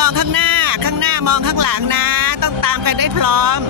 มองข้างหน้า ข้างหน้ามองข้างหลังนะ ต้องตามกันได้พร้อม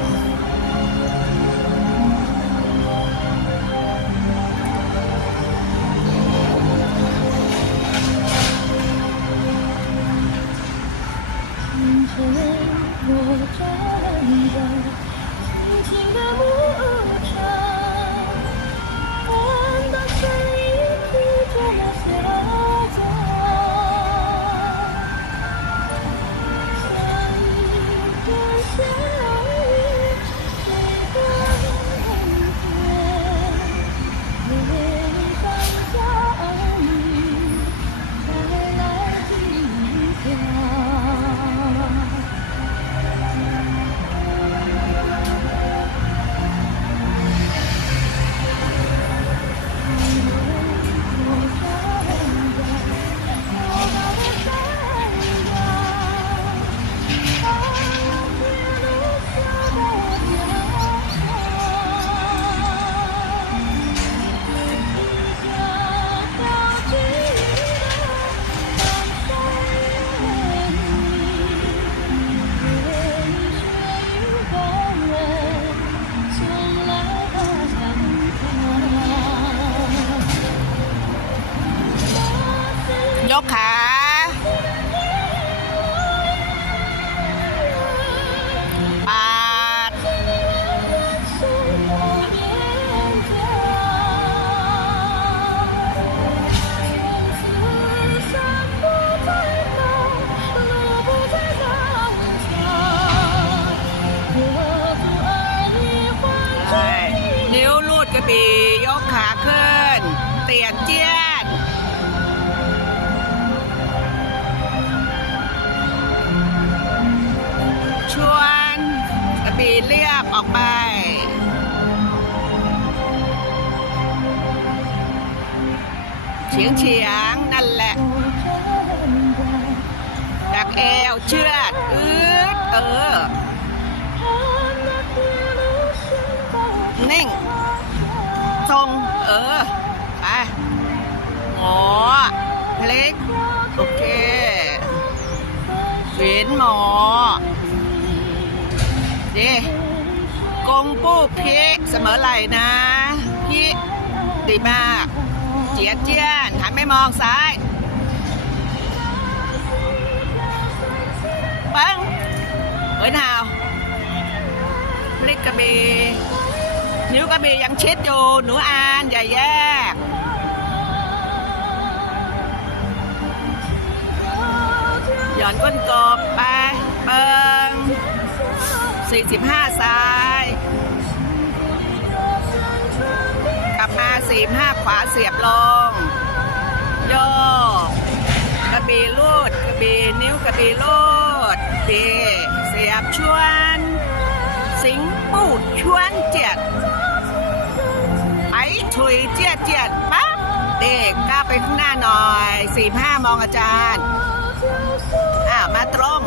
ยกขาปาด นิ้วลูดกระบี่ยกขาขึ้น เตียนเจี้ย เฉียงเฉียงนั่นแหละ ดักเอวเชือดอืดเออ นิ่ง ทรง เออ ไปหมอพลิก โอเคเวียนหมอดีกงปู้พีเสมอไหลนะ พี่ดีมาก จียนเจียนหันไม่มองซ้ายปังเฮ้ยนาวพลิกกระบี่นิ้วกระบี่ยังชิดอยู่หนูอานอย่าแยกหย่อนก้นกบไปเปิง45 ซ้าย กลับมา45 ขวาเสียบลงโยกกระบี่ลูดกระบี่นิ้วกระบี่ลูดดีเสียบชวน สิงปูดชวนเจียดไอ้ถุยเจียดเจียดปั๊บเด็กก้าวไปข้างหน้าหน่อย45มองอาจารย์ อ่ามาตรง